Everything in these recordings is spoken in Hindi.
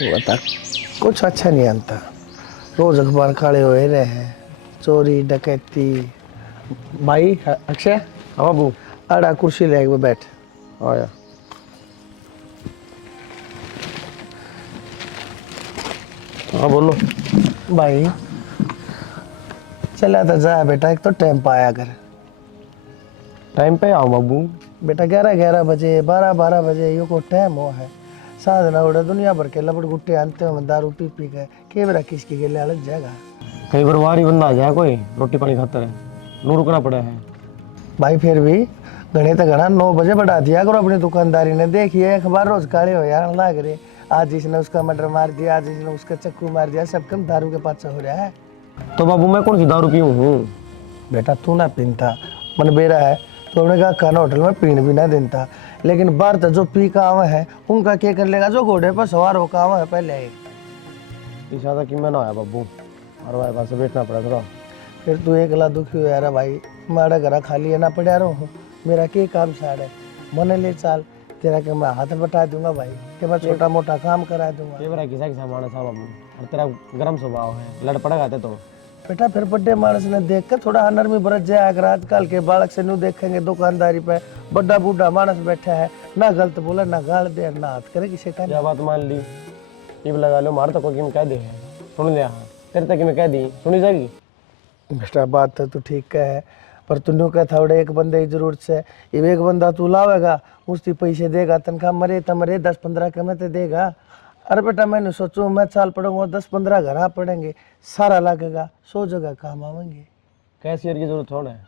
बता, कुछ अच्छा नहीं आता। रोज अखबार खड़े हुए रहे हैं, चोरी डकैती। भाई अक्षय, हाँ बाबू। आड़ा कुर्सी ले के बैठ। आया। हाँ बोलो। भाई चला तो जा बेटा, एक तो टाइम पाया कर। टाइम पे आओ बाबू। बेटा 11-11 बजे 12-12 बजे यो को टाइम हो है। साधना उड़े दुनिया भर के लपट गुट्टे आनते हो, दारू पी पी के के बेरा किसकी के लिए अलग जाएगा। कई बार वारी बंदा आ जाए कोई रोटी पानी खातर है, नू रुकना पड़ा है। भाई फिर भी घने तो घना 9 बजे बढ़ा दिया करो अपनी दुकानदारी ने। देखिए अखबार रोज काले हो यार लाग रहे। आज इसने उसका मर्डर मार दिया, आज इसने उसका चक्कू मार दिया, सब कम दारू के पास हो रहा है। तो बाबू मैं कौन सी दारू पीऊँ हूँ? बेटा तू ना पीनता, मन बेरा है तो उन्होंने कहा खाना होटल में पीन भी ना देता। लेकिन बाहर तो जो पी का आवा है उनका क्या कर लेगा, जो घोड़े पर सवार होकर आवा है पहले ही। इशारा कि मैं ना आया बाबू, और भाई पास बैठना पड़ा थोड़ा। फिर तू एकला दुखी हो यार भाई। मारा घर खाली है ना पड़ा रहो हूँ, मेरा क्या काम साड़ है। मन ले चाल तेरा के मैं हाथ बटा दूंगा भाई, कि मैं छोटा मोटा काम करा दूंगा। ये बड़ा किसा किसा मानस है बाबू, और तेरा गर्म स्वभाव है, लड़ पड़ेगा तो। बेटा फिर बड्डे मानस ने देख कर थोड़ा नरमी बरत जाए। अगर आजकल के बालक से नहीं देखेंगे दुकानदारी पे, बड़ा बूढ़ा मानस बैठा है, ना गलत बोले ना गाल दे ना हाथ करे किसी का। क्या बात मान ली, टीप लगा लो, मार तो कोई में कह दे है, सुन लिया। हाँ तेरे तक मैं कह दी, सुनी जाएगी। बेटा बात तो तू ठीक है, पर तू क्या था एक बंदे की जरूरत से। ये एक बंदा तू लावेगा, उसकी पैसे देगा, तनख्वाह मरे तो मरे 10-15 कमे तो देगा। अरे बेटा मैंने सोचू मैं साल पढ़ूंगा 10-15 घर पढ़ेंगे, सारा लगेगा 100 जगह काम आवेंगे। कैशियर की जरूरत थोड़ा है,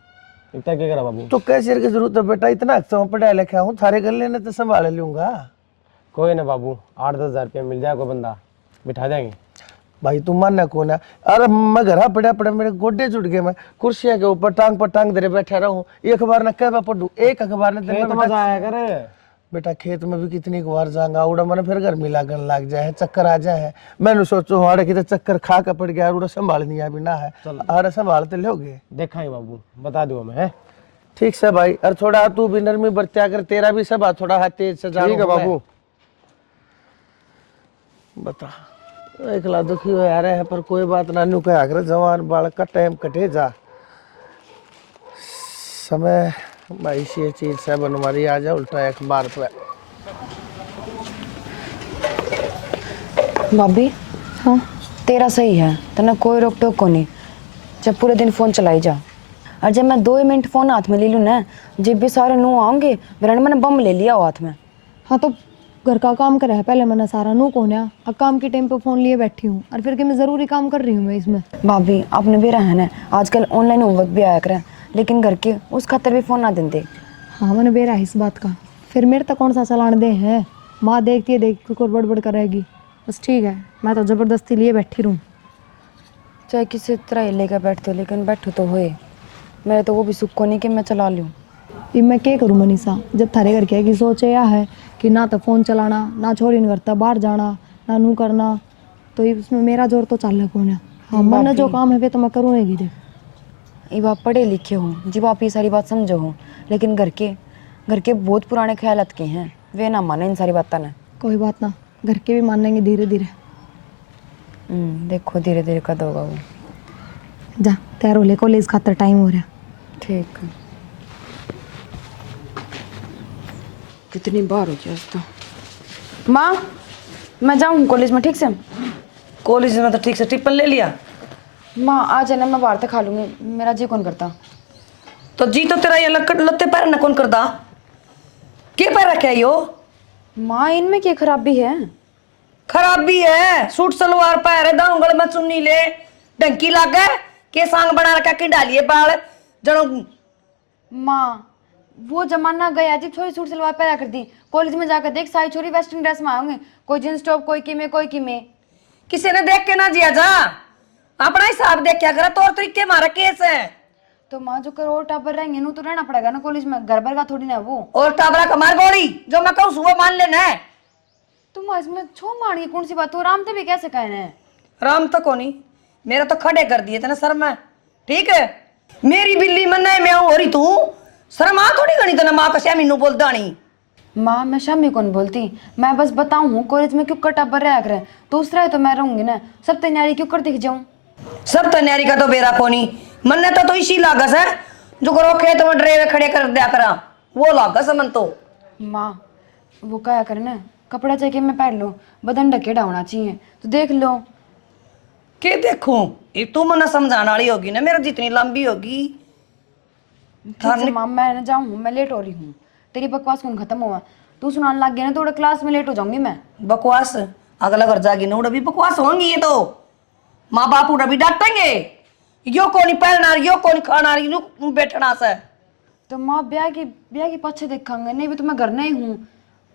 इतना क्या करा बाबू। तो कैशियर की जरूरत है बेटा, इतना अच्छा हूँ पढ़ा लिखा हूँ, थारे गले ने तो संभाल लूंगा। कोई ना बाबू, 8-10 हज़ार रुपया मिल जाए कोई बंदा, बिठा देंगे। भाई तुम मानना कौन है। अरे मैं घर पड़ा पड़ा मेरे गोडे जुट गए, मैं कुर्सियां के ऊपर टांग पर टांग दे बैठा रहूं। एक अखबार न कह पढ़ू, एक अखबार ने दिन में मजा आया करे। बेटा खेत में भी कितनी बार जाऊंगा, उड़ा मैंने फिर गर्मी लागन लग जाए, चक्कर आ जाए। मैंने सोचो हाड़े की चक्कर खा कर पड़ गया, उड़ा संभाल नहीं भी ना है। अरे संभाल तो लोगे, देखा ही बाबू, बता दूंगा मैं। ठीक से भाई। और थोड़ा तू भी नरमी बरत्या कर, तेरा भी सब थोड़ा हाथ तेज से जानो। ठीक है बाबू। बता एकला दुखी हो यार है, पर कोई बात ना। न्यू कहा कर जवान बालक का टाइम कटे जा समय भाई से चीज से बनवारी आ जा उल्टा अखबार पे। भाभी हाँ तेरा सही है, तेना कोई रोक टोक को नहीं। जब पूरे दिन फोन चलाई जा, और जब मैं 2 मिनट फोन हाथ में ले लूँ ना, जब भी सारे नू आऊंगे मेरा मैंने बम ले लिया हाथ में। हाँ तो घर का काम करा है पहले मैंने सारा, नू कौन है। अब काम के टाइम पे फोन लिए बैठी हूँ, और फिर कि मैं जरूरी काम कर रही हूँ मैं इसमें। भाभी आपने भी रहा है आजकल ऑनलाइन होमवर्क भी आया करें, लेकिन घर के उस खातर भी फोन ना देते। हाँ मैंने बेरा है इस बात का, फिर मेरे तक कौन सा चलान दे है। माँ देखती है देख को बड़बड़ करेगी, बस ठीक है मैं तो ज़बरदस्ती लिए बैठी रहूँ। चाहे किसी तरह ही लेकर बैठते हो, लेकिन बैठो तो होए। मेरे तो वो भी सुख को नहीं कि मैं चला लूँ। ये मैं क्या करूँ मनीषा, जब थारे घर के की सोच यह है कि ना तो फ़ोन चलाना, ना छोरी न करता बाहर जाना, ना नू करना, तो इसमें मेरा जोर तो चाल कौन है। हाँ मन जो काम है वे तो मैं करूँगी। देख ये आप पढ़े लिखे हो जी, आप ये सारी बात समझो हो, लेकिन घर के बहुत पुराने ख्यालात के हैं, वे ना माने इन सारी बातें ना। कोई बात ना, घर के भी मानेंगे धीरे धीरे। देखो धीरे धीरे कद होगा वो। जा तैयार हो ले, कॉलेज खातर टाइम हो रहा। ठीक है। कितनी बार हो गया तो। माँ मैं जाऊँ कॉलेज में ठीक से। कॉलेज में तो ठीक से टिप्पण ले लिया। माँ आज है ना मैं बाहर तक खा लूँगी, मेरा जी कौन करता। तो जी तो तेरा ये लत्ते पैर न कौन करदा, के पैर रखे यो। माँ इनमें क्या खराबी है। खराबी है, सूट सलवार पैर दांगल में चुन्नी ले ढंकी लागे के सांग बना रखा कि डालिए बाल जनो। माँ वो जमाना गया जब छोरी सूट सलवार पहना करती। कॉलेज में जाकर देख सारी छोरी वेस्टर्न ड्रेस में आएंगे, कोई जींस टॉप, कोई किमे। किसी ने देख के ना जिया जा, अपना हिसाब देख क्या करा, तौर तरीके मारा केस है। तो माँ जो करोड़ टाबर रहेंगे नू तो रहना पड़ेगा ना कॉलेज में, घर भर का थोड़ी ना वो। और टाबरा कमार गोड़ी जो मैं कहूँ सुबह मान लेना है। तुम इसमें छो मारनी कौन सी बात हो, राम तो भी कैसे कहने। राम तो कोनी, मेरा तो खड़े कर दिए थे ना सर में। ठीक है मेरी बिल्ली मन मैं हो रही तू शर्मा थोड़ी गणी तना माँ कसिया मीनू बोलदा नहीं। माँ मैं शामी कौन बोलती, मैं बस बताऊँ हूँ कॉलेज में क्यों कटा पर रह कर दूसरा है तो मैं रहूंगी ना, सब तैयारी क्यों कर दिख जाऊँ। सब तैयारी का तो बेरा कोनी मन ने तो इसी लागस है जो करो खेत में ड्राइवर खड़े कर दिया करा, वो लागस है मन तो। माँ वो क्या करे ना, कपड़ा चाहिए मैं पहन लो, बदन ढकेड़ा होना चाहिए, तो देख लो। के देखूं, ये तू मना समझाने वाली होगी ना, मेरा जितनी लंबी होगी। ठीक है माँ मैं ना जाऊँ, मैं लेट हो रही हूँ, तेरी बकवास कौन खत्म हुआ, तू सुनाने लग गया ना तो क्लास में लेट हो जाऊंगी मैं। बकवास अगला घर जागी ना उड़ा भी बकवास होंगी, ये तो माँ बाप उड़ा भी डांटेंगे, यो कौन पहनना यो कौन खाना यू बैठना से। तो माँ ब्याह की पीछे देखेंगे, नहीं भी तो मैं घर नहीं हूँ।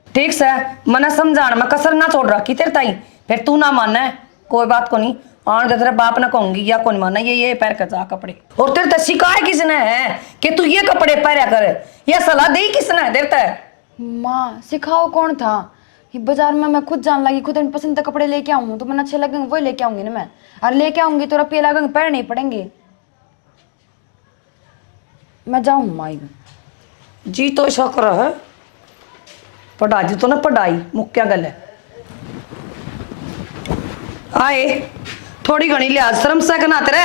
ठीक से मना समझाना मैं कसर ना छोड़ रखी तेरे ताई, फिर तू ना मानना कोई बात को नहीं, आन दे तेरे बाप ना कहूंगी या कौन माना ये पहन कर जा कपड़े। और तेरे ते शिकाय किसने है कि तू ये कपड़े पहना कर, ये सलाह दी किसने है तेरे ते। माँ सिखाओ कौन था, ये बाजार में मैं खुद जान लगी, खुद पसंद के कपड़े लेके आऊँ तो मैं अच्छे लगेंगे वही लेके आऊंगी ना मैं, और लेके आऊंगी तो रुपये लगेंगे पहनने पड़ेंगे। मैं जाऊँ माँ जी तो शक्र है पढ़ा जी तो ना पढ़ाई मुख्या गल है। आए थोड़ी घनी लिहाज शर्म से कना तेरे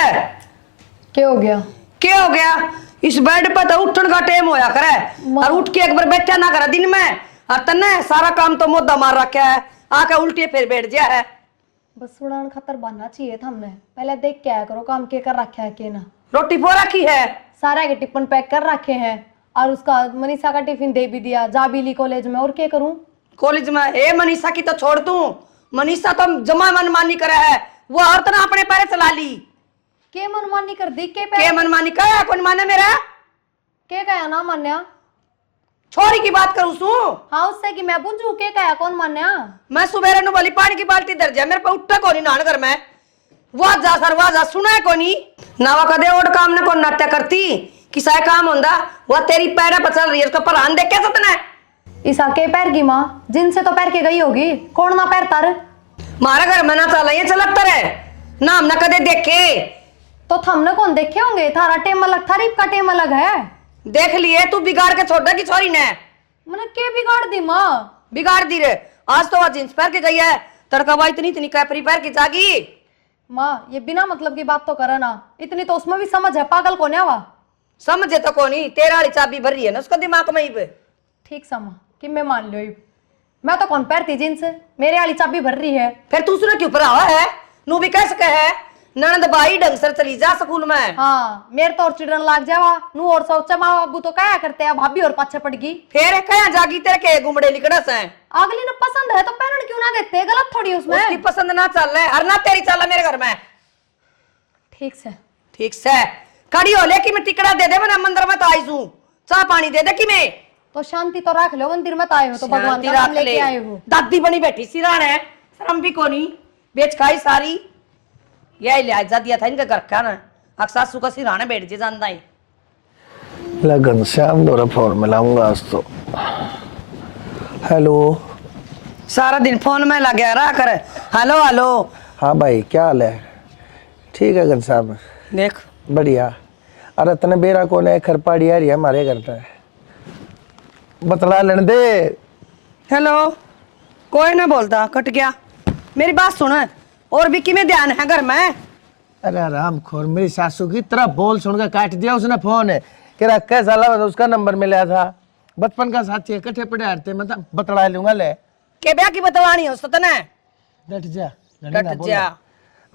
क्या हो गया? क्या हो गया, इस बेड पर तो उठन का टाइम होया करे और उठ के एक बार बैठा ना करे दिन में, और तन्ने सारा काम तो मोदा मार रखा है, आके उल्टे फिर बैठ गया है। बस उड़ान खतर बनना चाहिए था हमने, पहले देख के आया करो काम के कर रखा है के ना। रोटी पो रखी है, सारा के टिफिन पैक कर रखे हैं, और उसका मनीषा का टिफिन दे भी दिया, जा भी ली कॉलेज में, और क्या करूं। कॉलेज में ए मनीषा की तो छोड़ दूं, मनीषा तो जमा मनमानी करे है, वो और तरह अपने पैर चला ली। के मनमानी कर दी के मनमानी का कौन माने मेरा, के कहा ना मान्या, छोरी की बात करूं सू। हाँ उससे कि मैं पूछूं के कहा कौन मान्या। मैं सुबह नु वाली पानी की बाल्टी दर जा, मेरे पे उठा कोनी नान घर में, वाह जा सर वाह जा सुना है कोनी नावा कदे और काम ने कौन नाट्य करती किसा काम होंदा, वो तेरी पैरा पर चल रही है, उसका परान देख के सतना ईसा के पैर की माँ जिनसे तो पैर के गई होगी, कौन ना पैर तार। मारा घर में ना चला ये चलत है नाम ना कदे देखे, तो थमने कौन देखे होंगे, थारा टेम अलग थारीफ का टेम अलग है। देख लिए तू बिगाड़ के छोड़ की छोरी ने, मैंने के बिगाड़ दी माँ, बिगाड़ दी रे, आज तो वह जींस पहन के गई है, तड़का भाई इतनी इतनी कैपरी पहन के जागी। माँ ये बिना मतलब की बात तो करे ना, इतनी तो उसमें भी समझ है, पागल कौन है वह। समझे तो कोनी, तेरा वाली चाबी भर रही है ना उसका दिमाग में ही पे। ठीक समा कि मैं मान लो, मैं तो कौन पैरती जींस, मेरे वाली चाबी भर रही है। फिर तू उसने क्यों पढ़ावा है, नू भी कैसे कहे ननद भाई ढंग से चली जा स्कूल में। हाँ मेरे तो और चिड़न लाग जावा नू, और सोचा माँ बाबू तो क्या करते हैं, भाभी और पाछे पड़ गई। फिर कहा जागी तेरे के गुमड़े लिकड़स हैं, अगली ने पसंद है तो पहन क्यों ना देते, गलत थोड़ी उसमें। उसकी पसंद ना चल रहा है और ना तेरी चल मेरे घर में। ठीक से ठीक से खड़ी हो ले कि मैं टिकड़ा दे दे, मैं मंदिर में तो आई हूं, चाह पानी दे दे कि मैं तो शांति तो रख लो, मंदिर में तो आए हो तो भगवान का नाम लेके आए हो। दादी बनी बैठी सिरान है, शर्म भी कोनी, बेच खाई सारी, यही लिहाज जा दिया था इनका घर का ना, अक्सर सुखा सिराने बैठ जे जानता है। लगन श्याम दोरा फोन मिलाऊंगा आज तो। हेलो सारा दिन फोन में लगे रहा कर, हेलो हेलो। हाँ भाई क्या हाल है, ठीक है घनश्याम देख बढ़िया। अरे तने बेरा कौन है, खरपाड़ी आ रही है हमारे घर पे, बतला लेने दे। हेलो कोई ना बोलता, कट गया। मेरी बात सुन, और भी किमें ध्यान है घर में। अरे राम खोर, मेरी सासू की तरह बोल सुनकर काट दिया उसने फोन, है कह रहा कैसा लगा, उसका नंबर मिला था, बचपन का साथी है, इकट्ठे पढ़े हारते, मतलब बतला लूंगा ले के ब्याह की बतवानी हो तने डट जा डट जा।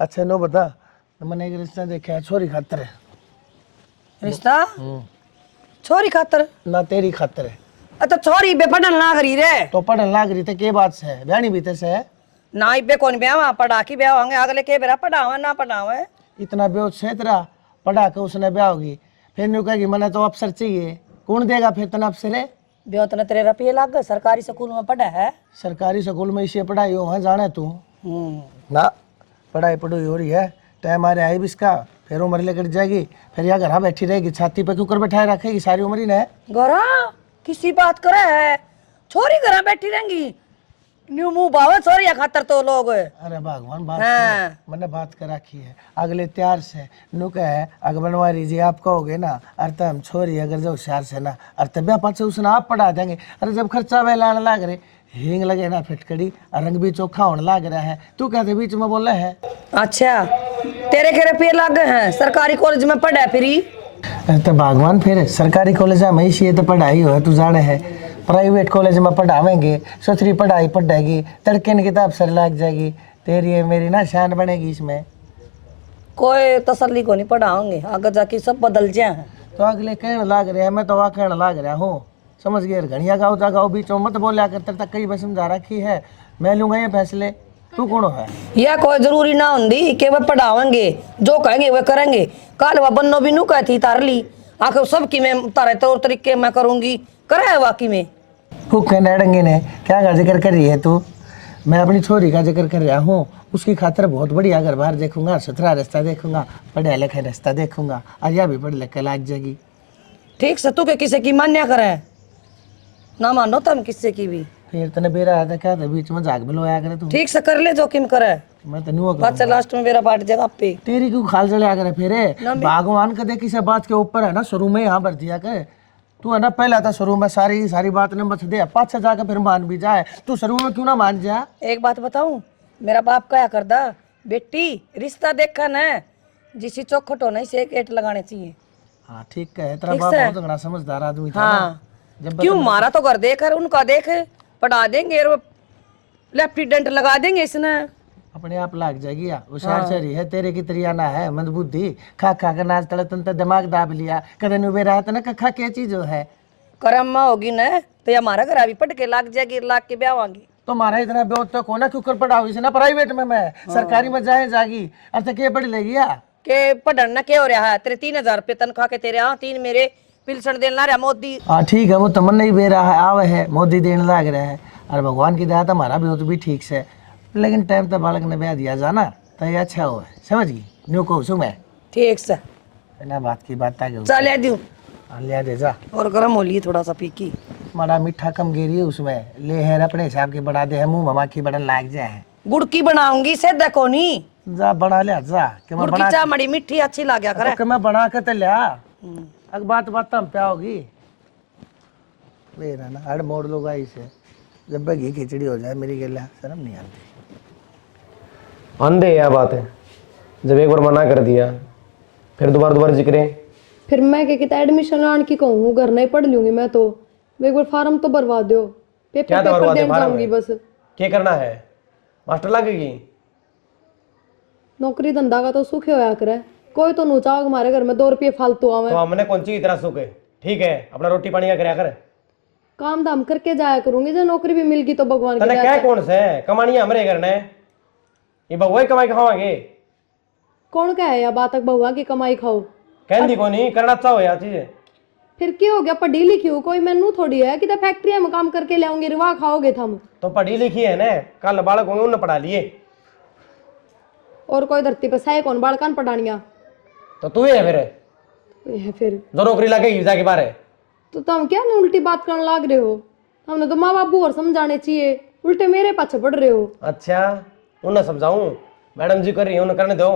अच्छा नो बता, मैंने एक रिश्ता देखा है, छोरी खातर है। रिश्ता छोरी खातर ना तेरी खातर है। अच्छा छोरी बेपढ़न ना करी रे, तो पढ़न लाग रही थे के बात से है, ब्यानी बीते से है ना इबे कौन ब्याह पढ़ा की ब्याह होंगे, अगले के बेरा पढ़ावा ना पढ़ावे। इतना बेहोश से तेरा पढ़ा के उसने ब्याह होगी, फिर न्यू कहेगी मैंने तो अफसर चाहिए, कौन देगा फिर तना अफसर है। ब्याह तने तेरे रुपये लाग गए, सरकारी स्कूल में पढ़ा है, सरकारी स्कूल में इसे पढ़ाई हो वहाँ जाना तू ना, पढ़ाई पढ़ाई हो रही है, टाइम आ रहा है इसका, फिर उम्र लेकर जाएगी, फिर यहाँ घर बैठी रहेगी, छाती पे क्यों कर बैठाए रखेगी सारी उम्र ही ने। गोरा किसी बात करे है, छोरी घर बैठी रहेंगी, न्यू मुंह बावे छोरिया खातर तो लोग। अरे भगवान बात हाँ। मैंने बात कर रखी है अगले त्यार से नुक है अगर बनवारी जी आप कहोगे ना अरे हम छोरी अगर जो होशियार से ना अरे तब पाछे उसने आप पढ़ा देंगे। अरे जब खर्चा वे लाने लाग रहे हींग लगे ना फिटकड़ी रंग भी चोखा होने लग रहा है तू कहते बीच में बोला है। अच्छा तेरे के रुपये लग गए हैं सरकारी कॉलेज में पढ़ा फिरी। अरे तो भगवान फिर सरकारी कॉलेज में इसी तो पढ़ाई हो तू जाने है प्राइवेट कॉलेज में पढ़ावेंगे सोचरी पढ़ाई पढ़ेगी तड़के की किताब सर लग जाएगी तेरी है मेरी ना शान बनेगी इसमें। कोई तसल्ली को नहीं पढ़ाओगे आगे जाके सब बदल जाए। तो अगले कहने लाग रहे हैं मैं तो वहाँ कहने लाग रहा हूँ समझ गए घड़िया गाँव जा गाँव बीच में मत बोलिया कर तेरे तक कई बार समझा रखी है मैं लूंगा ये फैसले तू कौन है। यह कोई जरूरी ना होंगी कि वह पढ़ावेंगे जो कहेंगे वह करेंगे। कल वह बन्नो भी नू कहती तार ली आखिर सब की मैं तारे तौर तरीके मैं करूंगी करे वाकई में भूखे नड़ेंगे ने क्या का जिक्र कर रही है तू। मैं अपनी छोरी का जिक्र कर रहा हूँ उसकी खातर बहुत बढ़िया घर बार देखूंगा सुथरा रास्ता देखूंगा पढ़ा लिखा रास्ता देखूंगा और यह भी पढ़ लिख के लाग जाएगी। ठीक से तू के किसी की मान्या करे ना मानो तुम किसी की भी फिर तने बेरा आता क्या था बीच में जाग बिलोया करे तू ठीक से कर ले जोखिम करे मैं तो नुआ बात से लास्ट में मेरा पार्ट जगह पे तेरी क्यों खाल चले करे फिर भगवान कदे किसी बात के ऊपर है ना शुरू में यहाँ भर दिया कर तू है ना पहला था शुरू में सारी सारी बात ने बच दे पाछा जाकर फिर मान भी जाए तू शुरू में क्यों ना मान जा। एक बात बताऊं मेरा बाप क्या करदा बेटी रिश्ता देखा ना जिसी चौखट होने से एक एट लगाने चाहिए। हाँ ठीक है तेरा बाप बहुत घना समझदार आदमी था हाँ क्यों मारा तो घर देख उनका देख पढ़ा देंगे और लेफ्टिनेंट लगा देंगे इसने अपने आप लाग जाएगी होशियार शहरी है तेरे की तरियाना है मंदबुद्धि खा खा कर नाच तड़े तन दिमाग दाब लिया कदे नुबे रहा था ना खा क्या चीज है करम होगी ना तो ये हमारा घर अभी पढ़ के लाग जाएगी लाग के ब्यावांगी तो हमारा इतना ब्योत तो कोना क्यों कर पड़ा हुई ना प्राइवेट में मैं सरकारी में जाए जागी अर्थ के पढ़ लेगी के पढ़ना क्या हो रहा है तेरे 3,000 रुपये तनख्वाह के तेरे हाँ 3 मेरे पिलसन देने ला रहा मोदी। हाँ ठीक है वो तमन नहीं दे रहा है आवे है मोदी देने लग रहा है और भगवान की दया तो हमारा ब्योत भी ठीक से लेकिन टाइम तो बालक ने ब्याह दिया जाना तो ये अच्छा हो समझ गई न्यू कहूँ सु मैं ठीक से बिना बात की बात आ चल ले दूं लिया दे जा और गर्म हो लिए थोड़ा सा पीकी माड़ा मीठा कम गिरी है उसमें ले है अपने हिसाब के बना दे है मुंह ममा की बड़न लाग जाए है गुड़ की बनाऊंगी से देखो नी जा बना लिया जा कि मैं गुड़ की चाय मड़ी मीठी अच्छी लाग्या करे तो मैं बना के तो लिया अग बात बात हम क्या होगी मेरा ना हर मोड़ लोग आई से जब घी खिचड़ी हो जाए मेरी गला शर्म नहीं आती। अंधे यह बात है जब एक बार मना कर दिया फिर दोबारा जिक्र फिर मैं क्या कहता एडमिशन लाने की कहूँ घर नहीं पढ़ लूंगी मैं तो एक बार फार्म तो भरवा दो क्या पेपर भरवा दे देने फार्म जाऊंगी में? बस क्या करना है मास्टर लगेगी नौकरी धंधा का तो सुख होया करे कोई तो नूचा हमारे घर में 2 रुपये फालतू आवे तो हमने कौन सी इतना सुख है ठीक है अपना रोटी पानी का कराया कर काम धाम करके जाया करूंगी जो नौकरी भी मिल गई तो भगवान की तने दया क्या से। कौन से कमानी हमरे करने ये बहुआ ही कमाई खावांगे कौन क्या है या बात तक बहुआ की कमाई खाओ कहती को नहीं करना अच्छा हो यार चीज फिर क्या हो गया पढ़ी लिखी हो कोई मैनू थोड़ी है कि फैक्ट्री में काम करके ले आऊंगी रिवा खाओगे थम तो पढ़ी लिखी है ना कल बालक होंगे उन्हें पढ़ा लिए और कोई धरती पर सह कौन बालकान पढ़ानिया तो तू ही है फिर ये है फिर जो नौकरी लगेगी जाके बारे तो तुम क्या नहीं उल्टी बात करने लाग रहे हो हमने तो माँ बापू और समझाने चाहिए उल्टे मेरे पाछे पड़ रहे हो। अच्छा उन्हें समझाऊं मैडम जी कर रही है उन्हें करने दो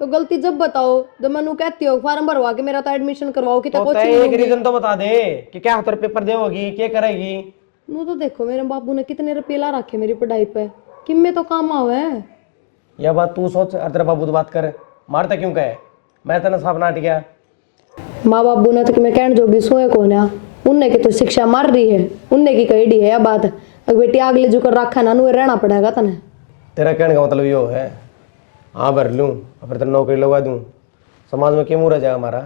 तो गलती जब बताओ जब मैं कहती हो फार्म भरवा के मेरा तो एडमिशन करवाओ कि तो तय एक रीजन तो बता दे कि क्या हतर पेपर देगी क्या करेगी। नो तो देखो मेरे बाबू ने कितने रुपये ला रखे मेरी पढ़ाई पे किम में तो काम आवे है। यह बात तू सोच और तेरा बाबू तो बात कर मारता क्यों कहे मैं तेना साफ नाट गया माँ बाबू ने तो मैं कहने जोगी सोए कौन है उनने की तो शिक्षा मार रही है उनने की कही डी है यह बात अगर बेटी आगले जो कर रखा ना नु रहना पड़ेगा तने। तेरा कहने का मतलब यो है हाँ भर लूँ और फिर तेरा नौकरी लगवा दूँ समाज में क्या मुँह रह जाएगा हमारा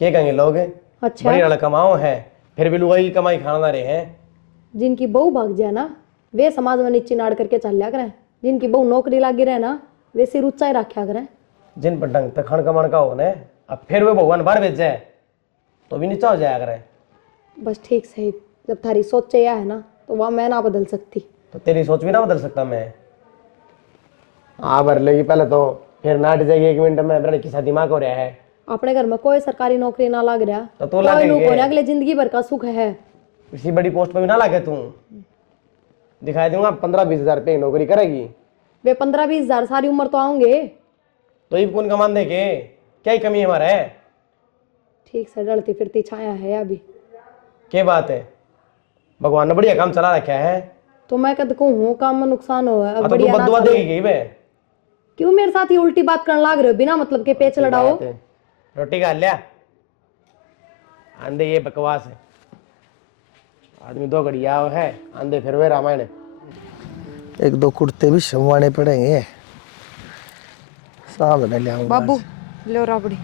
क्या कहेंगे लोग अच्छा बड़ी वाला कमाओ है फिर भी लुगाई की कमाई खाना रहे हैं जिनकी बहू भाग जाए ना वे समाज में नीचे नाड़ करके चल लिया करें जिनकी बहू नौकरी लागी रहे ना वे सिर ऊंचा ही रखा करें जिन पर ढंग तक खण कमान का हो ने अब फिर वे भगवान बाहर भेज जाए तो भी नीचा हो जाया करे। बस ठीक सही जब थारी सोच चाहिए है ना तो वह मैं ना बदल सकती तो तेरी सोच भी ना बदल सकता मैं हाँ भर लेगी पहले तो फिर नाट जाएगी 1 मिनट में मेरा किसा दिमाग हो रहा है अपने घर में कोई सरकारी नौकरी ना लग रहा तो तू लग कोई अगले जिंदगी भर का सुख है किसी बड़ी पोस्ट पे भी ना लगे तू दिखा दूंगा 15-20 हजार रुपये की नौकरी करेगी। वे 15-20 हजार सारी उम्र तो आऊंगे। तो ये कौन कमान दे के क्या ही कमी है हमारा है? ठीक से डलती फिरती छाया है अभी। क्या बात है, भगवान ने बढ़िया काम चला रखा है। तो मैं कद को हूँ काम में नुकसान हो अब तो तू बढ़िया ना बददुआ चले। देगी गई बे। क्यों मेरे साथ ही उल्टी बात करने लाग रहे हो बिना मतलब के पेच लड़ाओ। रोटी खा लिया, आंधे ये बकवास है। आदमी 2 घड़िया है आंधे फिर वे रामायण। 1-2 कुर्ते भी संवाने पड़ेंगे, सामने ले आऊंगा। बाबू लो राबड़ी।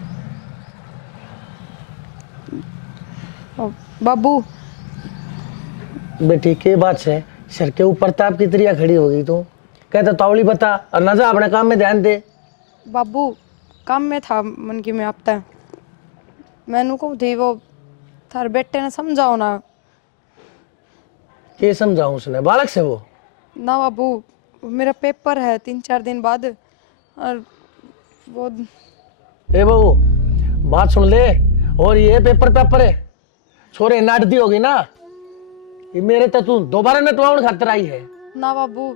बाबू बेटी के बात से सर के ऊपर ताप की तरिया खड़ी हो गई तू। कहता तावली बता और ना जा अपने काम में ध्यान दे। बाबू काम में था मन की में आपता मैनू को थी वो थार बेटे ने समझाओ ना। के समझाऊं उसने बालक से वो। ना बाबू मेरा पेपर है 3-4 दिन बाद और वो ए बहू बात सुन ले, और ये पेपर है छोरे नाट दी होगी ना, ये मेरे तो तू दोबारा न टुआउन खातर आई है। ना बाबू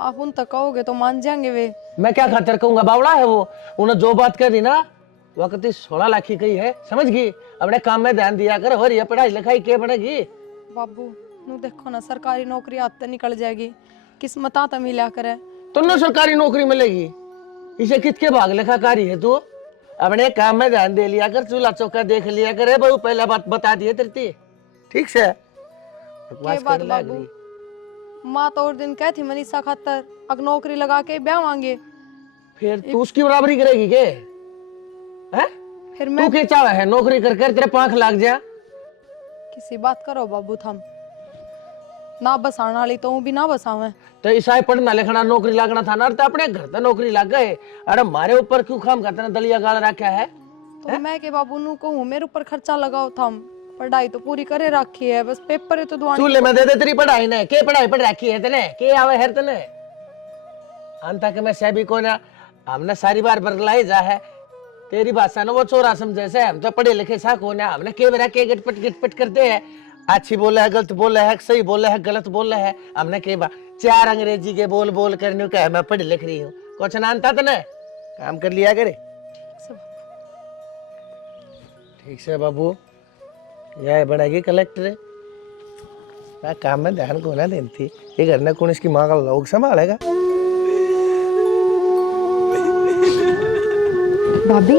आप उन तक कहोगे तो मान जाएंगे वे। मैं क्या खातर कहूंगा, बावड़ा है वो। उन्हें जो बात कह दी ना वक्त 16 लाख की कही है, समझ गई। अपने काम में ध्यान दिया कर, और ये पढ़ाई लिखाई क्या बनेगी। बाबू नू देखो ना सरकारी नौकरी हाथ से निकल जाएगी, किस्मत तो मिला करे। तुमने सरकारी नौकरी मिलेगी, इसे किसके भाग लेखाकारी है तू। अपने काम में ध्यान दे लिया कर, चूल्हा चौका देख लिया कर। बहू पहला बात बता दिए तेरी, ठीक से। ये बात बाबू माँ तो और दिन कह थी मनीषा खातर अग नौकरी लगा के ब्याह मांगे। फिर तू उसकी बराबरी करेगी के? हैं? फिर तू मैं क्या चाहे है नौकरी कर कर तेरे पांख लाग जा। किसी बात करो बाबू थम ना बसाने वाली तो भी ना बसावे। तो ईसाई पढ़ना लिखना नौकरी लागना था ना, तो अपने घर तो नौकरी लग गए। अरे हमारे ऊपर क्यों काम करते ना, दलिया गाल रखा है। तो मैं के बाबू नू कहूँ मेरे ऊपर खर्चा लगाओ थम, पढ़ाई तो पूरी करे रखी है, बस पेपर है तो दुआनी। चूल्हे में दे दे तेरी पढ़ाई ने, के पढ़ाई पढ़ रखी है तने, के आवे है तने। अंता के मैं सभी को ना हमने सारी बार बरगलाई जा है तेरी भाषा ना वो चोरा समझे से। हम तो पढ़े लिखे सा को ना, हमने के बेरा के गटपट करते हैं। अच्छी बोले है, गलत बोले है, सही बोले है, गलत बोले है। हमने के 4 अंग्रेजी के बोल बोल करने का मैं पढ़ लिख रही हूँ, कुछ ना आता तने काम कर लिया करे। ठीक से बाबू, यह बनेगी कलेक्टर। मैं काम में ध्यान को ना देती, ये घर में कौन इसकी माँ का लोग संभालेगा। भाभी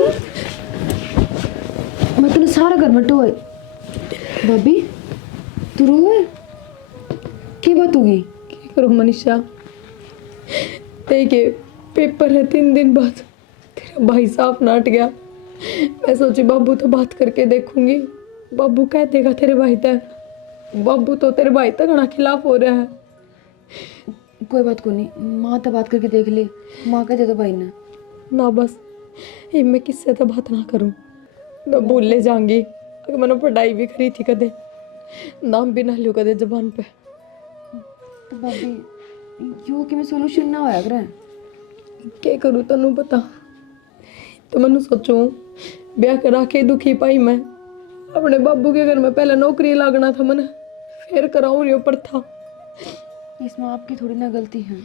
मैं तेने सारा घर में टोए। भाभी तू रोए, क्या बात होगी? क्या करूँ मनीषा, देखिए पेपर है 3 दिन बाद, तेरा भाई साहब नाट गया। मैं सोची बाबू तो बात करके देखूंगी, बाबू कह देगा तेरे भाई तक। बाबू तो तेरे भाई तक ना खिलाफ हो रहा है। कोई बात को नहीं, माँ तो बात करके देख ले। माँ कह दे तो भाई ने ना बस ये मैं किससे तो बात ना करूं, मैं भूल ले जाऊंगी। अगर मैंने पढ़ाई भी करी थी कदे, नाम भी ना लियो कदे जबान पे। तो भाभी यो कि मैं सॉल्यूशन ना होया करे। क्या करूँ तनु बता। तो मैंने सोचूं ब्याह करा के दुखी पाई मैं अपने बाबू के घर में। पहले नौकरी लागना था मैंने, फिर कराऊं रियो पर था। इसमें आपकी थोड़ी ना गलती है,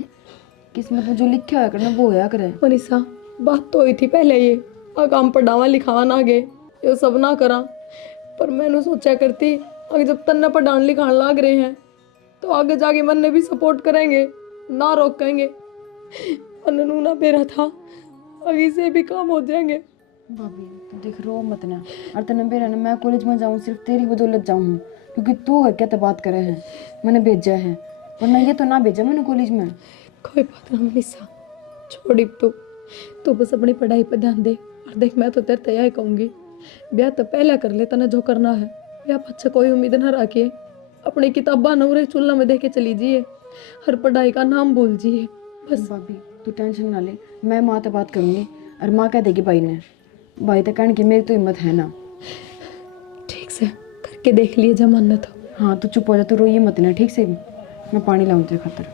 किस्मत में जो लिखा होया करना वो होया करे। मनीषा बात तो हुई थी पहले, ये काम पढ़ावा लिखावा ना गे ये सब ना करा। पर मैंने सोचा करती अगर जब तन्ने पढ़ाने लिखाने लाग रहे हैं तो आगे जाके मन ने भी सपोर्ट करेंगे, ना रोकेंगे। मननू ना बेरा था, आगे से भी काम हो जाएंगे। भाभी तो देख रो मत ना, और तने बेरा ना मैं कॉलेज में जाऊँ सिर्फ तेरी बदौलत जाऊँ, क्योंकि तू क्या तो बात करे है मैंने भेजा है, वरना ये तो ना भेजा मैंने कॉलेज में। कोई बात ना मनीषा, छोड़ी तू बस अपनी पढ़ाई पर ध्यान दे। और देख मैं तो तेरे तैयार कहूँगी, ब्याह तो पहले कर ले, तने जो करना है। ब्याह अच्छा कोई उम्मीद ना रखिए, अपनी किताबा नवरे चूल्हा में देख के चली जाइए, हर पढ़ाई का नाम भूल जाइए बस। भाभी तू टेंशन ना ले, मैं माँ से बात करूँगी और माँ कह देगी भाई ने। भाई तो कहने की मेरी तो हिम्मत है ना। ठीक से करके देख लिए जमाना तो। हाँ तू चुप हो जा, तू रोइए मत ना, ठीक से। मैं पानी लाऊं तेरे खातर।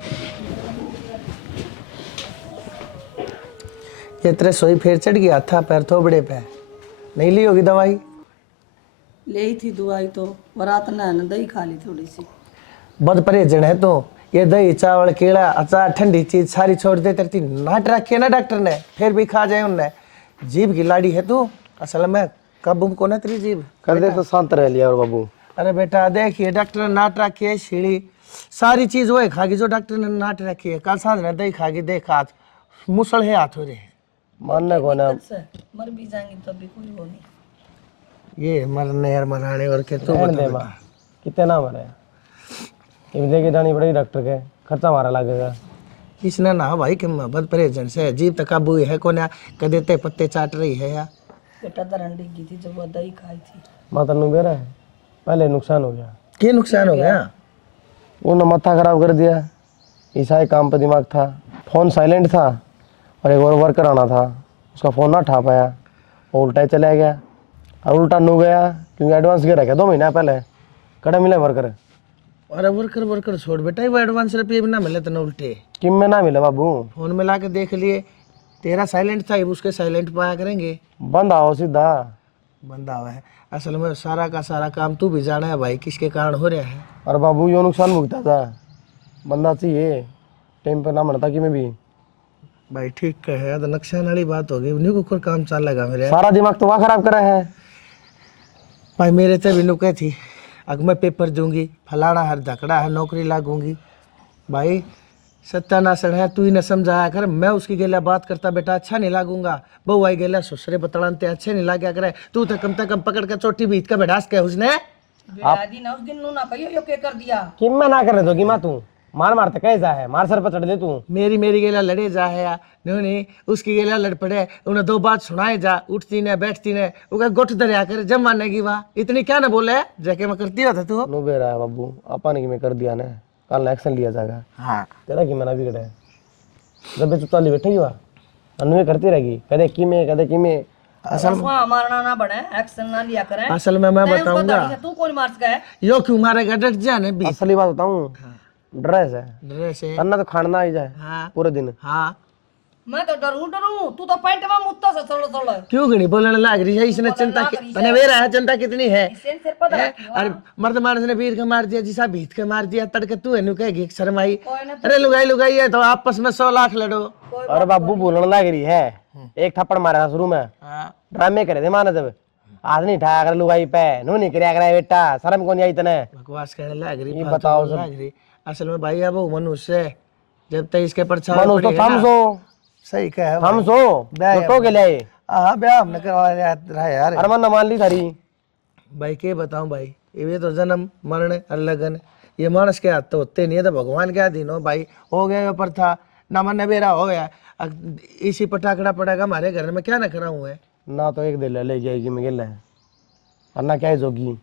ये तेरे सोई फिर चढ़ गया था पैर थोबड़े पे, नहीं ली होगी दवाई? ले थी दवाई तो रात ने दही खा ली थोड़ी सी। बद परहेजन है तो ये दही चावल केला अचार ठंडी चीज सारी छोड़ दे तेरी नाट रखी है ना डॉक्टर ने, फिर भी खा जाए उनने। जीभ की लाड़ी है तू, असल में कब को ना तेरी जीभ कर दे तो शांत रह लिया और बाबू। अरे बेटा देखिए डॉक्टर ने नाट रखी है सीढ़ी सारी चीज वो खागी जो डॉक्टर ने नाट रखी है। कल सांझ ने दही खागी, देख हाथ मुसल है हाथ हो रहे हैं। मानने को ना मर भी जाएंगे तो भी कोई वो नहीं। ये मरने यार मराने और के तू रहने बता दे बेटा। माँ, कितने ना मरे, ये देखी जानी पड़ेगी डॉक्टर के, खर्चा हमारा लगेगा। इसने ना भाई कि मोहब्बत परहेजन से जीव तक काबू है को ना कदे ते पत्ते चाट रही है या बेटा दरंडी की थी जब वो दही खाई थी। माता नु बेरा है, पहले नुकसान हो गया, क्या नुकसान हो गया? उन्होंने माथा खराब कर दिया, ईसाई काम पे दिमाग था, फोन साइलेंट था और एक और वर्कर आना था, उसका फ़ोन ना उठा पाया, वो उल्टा ही चला गया। और उल्टा नू गया क्योंकि एडवांस गिर रखा 2 महीना पहले, कड़ा मिले वर्कर अरे वर्कर छोड़ बेटा, वो एडवांस रुपये भी ना मिले तो उल्टे किम में ना मिले बाबू, फोन में ला के देख लिए तेरा साइलेंट था उसके साइलेंट पाया करेंगे। बंद आओ सीधा। बंदा हुआ है असल में सारा का सारा काम तू भी जाना है भाई किसके कारण हो रहा है। और बाबू यो नुकसान भुगता था, बंदा चाहिए टाइम पर ना मरता कि मैं भी। भाई ठीक है तो नुकसान वाली बात होगी, उन्हीं को कोई काम चल लगा मेरे। सारा दिमाग तो वहाँ खराब करा है। भाई मेरे से भी नुके थी, अगर मैं पेपर दूंगी फलाना हर धकड़ा है नौकरी लागूंगी। भाई सत्यानाशन है, तू ही न समझाया कर, मैं उसकी गेला बात करता बेटा अच्छा नहीं लागूंगा। बहू आई गेला ससुरे बतड़ानते अच्छे नहीं लाग्या करे, तू तो कम से कम पकड़ के चोटी बीत के बैठास के उसने। बेरादी ना उस दिन नू ना कहियो यो के कर दिया। किम में ना करने दो कि माँ तू मार मारते कैसा है, मार सर पर चढ़ दे तू। मेरी गेला लड़े जा है या नहीं उसकी गेला लड़ पड़े, उन्हें 2 बात सुनाए जा, उठती ने बैठती ने उनका गुट दरिया कर जब मानने की वाह इतनी क्या ना बोले जाके मैं करती होता तू। नु बेरा है बाबू, अपन की मैं कर दिया ना, कल एक्शन लिया जाएगा। हाँ तेरा की मना बिगड़े, जब भी चुपचाप बैठेगी वहाँ अनु करती रहेगी, कदे कि में असल मारना ना बने, एक्शन ना लिया करे। असल में मैं बताऊंगा तू कौन मार सका है? यो क्यों मारेगा डट जाने भी असली बात बताऊँ, ड्रेस है ड्रेस है। अन्ना तो खाना ही जाए हाँ पूरे दिन। हाँ मैं तो डरू तू तो पैंट में मुत्ता से चलो क्यों नहीं बोलने लग रही है इसने चिंता तने वेरा है चिंता कितनी है। इसे सिर पर है? अरे मर्द मानस ने वीर का मार दिया जिसा भीत का मार दिया तड़के तू है कहेगी शर्माई। अरे लुगाई है तो आपस में 100 लाख लड़ो। और बाबू बोलने लग रही है, एक थप्पड़ मारा था शुरू में, हाँ ड्रामे करे थे माना जब आज नहीं ठा कर लुगाई पे नू नहीं करया करे बेटा, शर्म कौन आई तने। बकवास कहने लग रही ये बताओ सब। लग रही असल में भाई अब वो मनुष्य है, जब तक इसके परछाई मनुष्य तो पड़ेगा ना- समझो, सही कहे समझो तो के लिए। हाँ ब्याह हमने करवा रहा है यार। अरे मन मान ली थारी। भाई के बताऊं भाई, ये तो जन्म मरण और लगन ये मानस के हाथ तो होते नहीं है, तो भगवान के अधीन हो भाई। हो गया पर था ना मन बेरा हो गया, अब इसी पटाखड़ा पड़ेगा हमारे घर में क्या ना करा हुआ है। ना तो एक दिल ले जाएगी मैं गिल है और ना क्या है जोगी।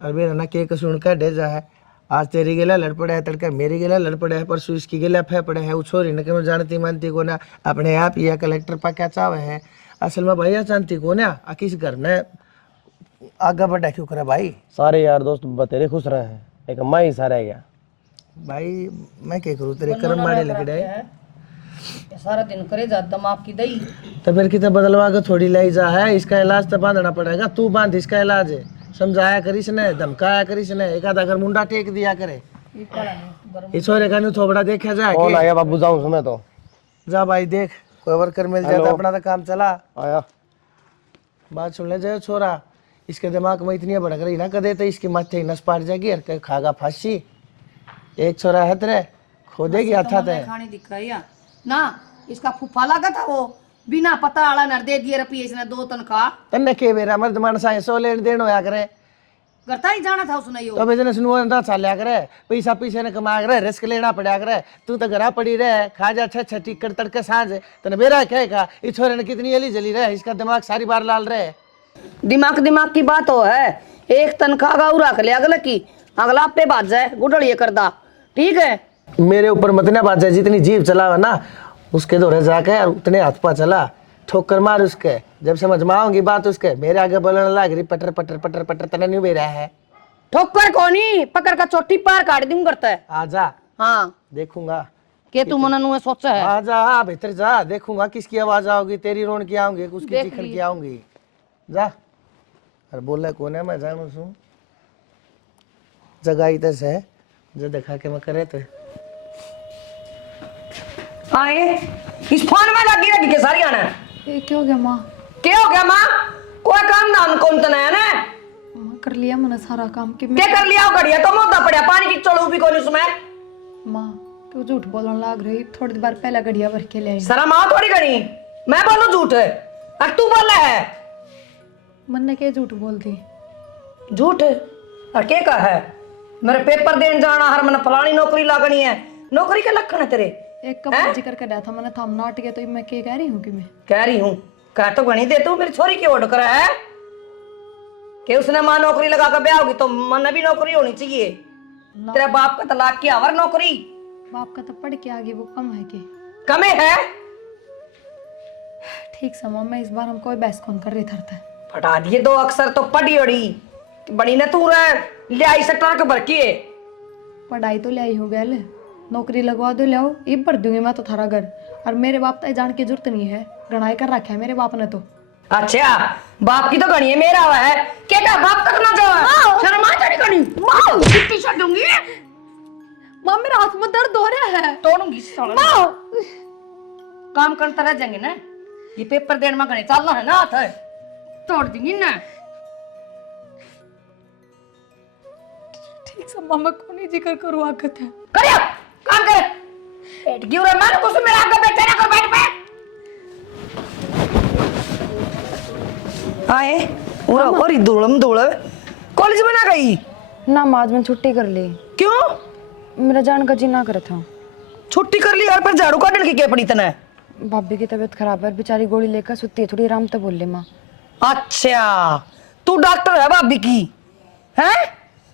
अरे ना के सुन का डेजा है, आज तेरी गेला लड़ पड़ा है तड़का मेरी गेला लड़ पड़ा है, परसों इसकी गेला फै पड़ा है। वो छोरी न क्यों जानती मानती को ना अपने आप ही कलेक्टर पा क्या चावे है। असल में भैया जानती को ना किस घर ने आगे बढ़ा क्यों करे भाई। सारे यार दोस्त बतेरे खुश रहे हैं, एक मैं ही सारा गया। भाई मैं क्या करूँ तेरे कर्म माड़े लग रहे ये सारा दिन करे जा दिमाग की दही। तो फिर कितना बदलवा के थोड़ी लाई जा है, इसका इलाज तो बांधना पड़ेगा। तू बांध इसका इलाज है, समझाया करिस ने धमकाया करिस ने, एक आधा अगर मुंडा टेक दिया करे। इस छोरे का न्यू थोबड़ा देखा जाए कौन कि- आया बाबू, जाऊं समय तो जा भाई देख कोई वर्कर मिल जाता हेलो। अपना तो काम चला। आया। बात सुन ले जाए छोरा, इसके दिमाग में इतनी भड़क रही ना कदे तो इसकी माथे ही नस पाट जाएगी और कहीं खागा फांसी। एक छोरा है तेरे खोदेगी हाथा ते खाने दिख रही है ना, इसका फूफा लगा था वो बिना पता आला नर दे दिए रुपये इसने 2 तनख्वाह तन्ने के बेरा मर्द मानस आए 100 लेन देन होया करे, करता ही जाना था उसने यो। तो बिजनेस नु अंदा चाल्या करे, पैसा पीछे ने कमा करे, रिस्क लेना पड़ा करे। तू तो घरा पड़ी रहे खा जा छह छठी कर तड़के सांझ तने बेरा कहेगा इस छोरे ने कितनी अली जली रहे, इसका दिमाग सारी बार लाल रहे। दिमाग की बात हो है, एक तनख्वाह का रख ले अगले की, अगला पे बात जाए गुडलिए करदा, ठीक है। मेरे ऊपर मत ना बात जाए, जितनी जीभ चलावा ना उसके दौरे जाके और उतने हाथ पा चला, ठोकर मार उसके, जब समझ में आऊंगी बात उसके मेरे आगे बोलने लग रही पटर पटर पटर पटर तने नहीं बेरा है। ठोकर कोनी पकड़ का चोटी पार काट दूं करता है। आजा हाँ देखूंगा, के तू मन नु सोचा है। आजा भीतर जा देखूंगा किसकी आवाज आओगी, तेरी रोन की आऊंगी उसकी चीखन की आऊंगी। जा अरे बोला कौन है मैं जानू छू, जगाई तस है जो देखा के मैं करे तो आए इस फोन में लगी रही के सारी आना ये क्या हो गया माँ? क्या हो गया माँ? कोई काम धाम कौन तना है ना? माँ कर लिया मैंने सारा काम कि क्या कर लिया घड़िया तो मुद्दा पड़ा पानी की चढ़ू भी कौन उसमें। माँ क्यों झूठ बोलने लग रही? थोड़ी देर पहले गड़िया भर के ले आई। सारा माँ थोड़ी घड़ी मैं बोलू झूठ और तू बोल रहा है मैंने क्या झूठ बोल दी? झूठ और क्या कहा है? मेरे पेपर देने जाना हर मैंने फलानी नौकरी लागनी है। नौकरी के लक्षण है तेरे? एक कब जिक्र कर रहा था मैंने, थम नाट गया तो मैं क्या कह रही हूँ कि मैं कह रही हूँ कह तो गणी दे तू मेरी छोरी की ओढ़ कर है कि उसने माँ नौकरी लगा कर ब्याह होगी तो मन भी नौकरी होनी चाहिए। तेरे बाप का तलाक किया और नौकरी बाप का तो पढ़ के आगे वो कम है कि कमे है। ठीक समा मैं इस बार हम कोई बहस कौन कर रही था। फटा दिए दो अक्षर तो पढ़ी ओढ़ी बड़ी ने तू ले आई सकता के भर के पढ़ाई तो ले आई हो गया नौकरी लगवा दो ले आओ ये भर दूंगी मैं तो थारा घर। और मेरे बाप तो जान की जरूरत नहीं है, गणाई कर रखा है मेरे बाप ने तो। अच्छा बाप की तो गणी है मेरा हुआ है क्या बाप तक ना जाओ शर्म आ जानी गणी मां छुट्टी छोड़ दूंगी। माँ मेरे हाथ में दर्द हो रहा है। तोड़ूंगी साला काम करता रह जाएंगे ना। ये पेपर देने में गणी चलना है ना हाथ तोड़ दूंगी ना। ठीक समा मैं कौन ही जिक्र करूँ आकत है। करियो काम कर बैठ गियो रे मानो कुछ मेरा आगे बैठे ना कर बैठ पे आए और धूलम धूल कॉलेज में ना गई? ना माँ आज मैंने छुट्टी कर ली। क्यों? मेरा जान का जी ना करा था। छुट्टी कर ली और पर झाड़ू काटने की क्या पड़ी तने? भाभी की तबीयत खराब है, बेचारी गोली लेकर सुती है, थोड़ी आराम तो बोल ले माँ। अच्छा तू डॉक्टर है भाभी की हैं?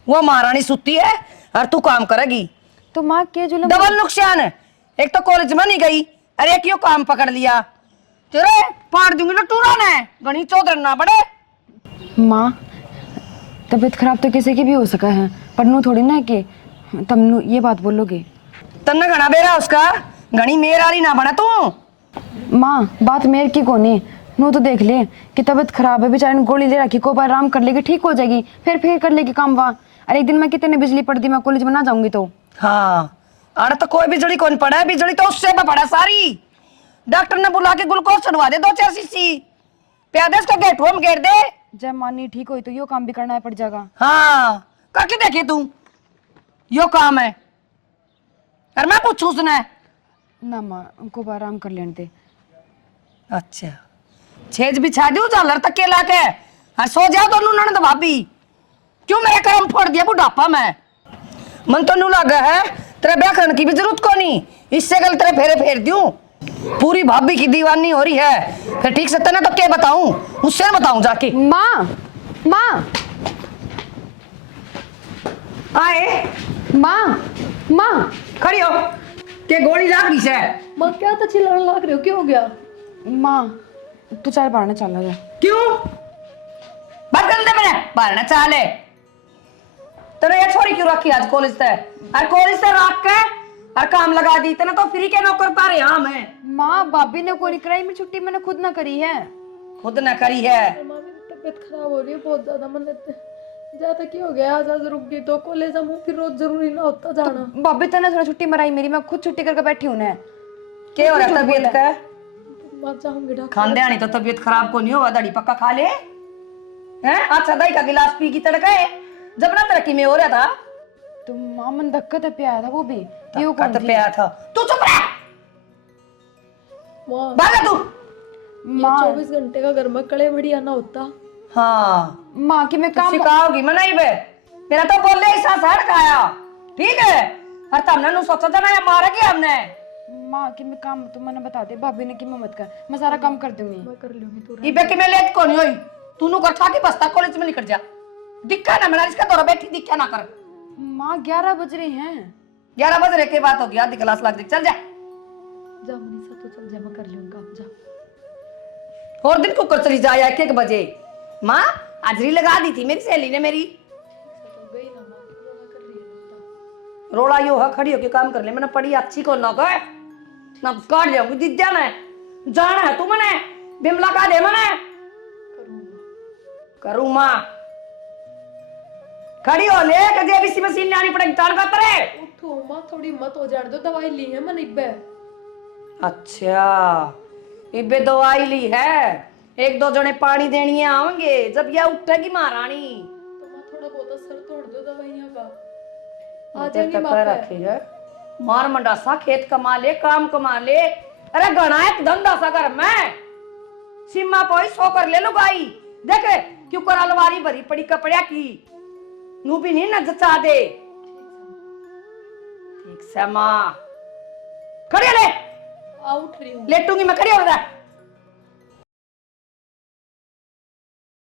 वो महारानी सुती है और तू काम करेगी तो माँ के जुलम डबल नुकसान है। एक तो कॉलेज में नहीं गई और एक यो काम पकड़ लिया तेरे फाड़ दूंगी ना टूरा ने गणी चौधरी ना बड़े। माँ तबीयत खराब तो किसी की भी हो सका है पर नू थोड़ी ना कि तुम नू ये बात बोलोगे। तन्ने घना बेरा उसका गणी मेरा ही ना बना तू। माँ बात मेरे की कोनी नू तो देख ले कि तबीयत खराब है, बेचारी ने गोली ले रखी, को बार आराम कर लेगी ठीक हो जाएगी, फिर कर लेगी काम वहाँ। अरे एक दिन मैं कितने बिजली पड़ दी मैं कॉलेज में ना जाऊंगी तो। हाँ अरे तो कोई बिजली कौन पड़ा है? बिजली तो उससे पे पड़ा सारी। डॉक्टर ने बुला के ग्लूकोज चढ़वा दे 2-4 शीशी प्यादे उसका गेट में घेर दे। जब मानी ठीक हुई तो यो काम भी करना पड़ जाएगा। हाँ करके देखिए तू यो काम है और मैं पूछू उसने ना माँ उनको बार आराम कर लेने दे। अच्छा छेज बिछा दू झालर तक के लाके और सो जाओ तो नून भाभी क्यों मेरा काम फोड़ दिया बुढ़ापा में। मन तो नू लगा है तेरे ब्याह करने की भी जरूरत को नहीं, इससे कल तेरे फेरे फेर दूं। पूरी भाभी की दीवानी हो रही है फिर ठीक से तेने तो क्या बताऊं उससे बताऊं जाके। माँ माँ आए माँ माँ खड़ी हो के गोली लाग रही है। माँ क्या तो चिल्लाने लग रहे हो, क्या हो गया? माँ तू चार बारने चला जा। क्यों बात कर दे मैंने बारना चाले तेरे ये छोरी क्यों रखी आज कॉलेज से और कॉलेज से रख के और काम लगा दी तेने तो फ्री के नौकर पा रहे यहाँ मैं। माँ भाभी ने कोई कराई मेरी छुट्टी मैंने खुद ना करी है। खुद न करी है। माँ मेरी तबीयत खराब हो रही है बहुत ज्यादा। मैंने ज्यादा क्या हो गया, आज आज रुक गई तो कॉलेज हम फिर रोज जरूरी ना होता जाना। भाभी तो ने थोड़ा छुट्टी मराई मेरी, मैं खुद छुट्टी करके बैठी हूँ ना। क्या हो रहा है तबीयत का? मत जाऊंगी डॉक्टर। खांदे आनी तो तबीयत खराब को नहीं होगा दड़ी पक्का खा ले हैं। अच्छा दही का गिलास पी की तड़का है जब ना तरक्की में हो रहा था तो माँ मन धक्का तो पिया था वो भी ये कौन कौन थी? पिया था? तू चुप रह माँ भागा तू। माँ 24 घंटे का घर में कड़े बढ़िया ना होता। हाँ माँ की मैं काम सिखाओगी मनाई बे मेरा तो बोल ले ऐसा सड़ खाया ठीक है और तुमने नु सोचा था ना ये मारेगी हमने। माँ की मैं काम तो मैंने बता दे भाभी ने कि मैं मत कर, मैं सारा काम कर दूंगी। मैं कर लूंगी तू। इबे की मैं लेट को नहीं हुई तू नु कर के बस्ता कॉलेज में निकल जा दिक्का ना मेरा इसका दौरा बैठी दिक्का ना कर। माँ 11 बज रहे हैं। 11 बज रहे के बात होगी आधी क्लास लग जाए चल जा। जा मनीषा तो चल जा, मैं कर लूंगा अब जा। और दिन को कर चली जाए 1 बजे। माँ हाजरी लगा दी थी मेरी सहेली ने मेरी। तो गई ना माँ, रोना कर रही है ना। रोड़ा यो है खड़ी होके काम कर ले मैंने पढ़ी अच्छी को ना गए ना काट जाऊंगी दिद्या ने जाना है तू मने बिमला का दे मने करूँ माँ खड़ी हो ले कजे भी सी मशीन आनी पड़ेगी तान का तरे। उठो माँ, थोड़ी मत हो जाने दो, दवाई ली है मैंने इब्बे। अच्छा इबे दवाई ली है, एक दो जने पानी देनी आवेंगे जब यह उठेगी महारानी। तो मैं थोड़ा बहुत सर तोड़ दो दवाइयाँ का आ तेरे जाएंगी तक माँ रखेगा मार मंडासा, खेत कमा ले, काम कमा ले। अरे गणा एक धंधा सा कर मैं सीमा पोई सो कर ले लुगाई देख क्यों कर अलवारी भरी पड़ी कपड़े की नू भी नहीं न जचा दे। ठीक से माँ खड़ी हो ले, आ उठ रही हूँ। लेटूंगी मैं, खड़ी हो जा।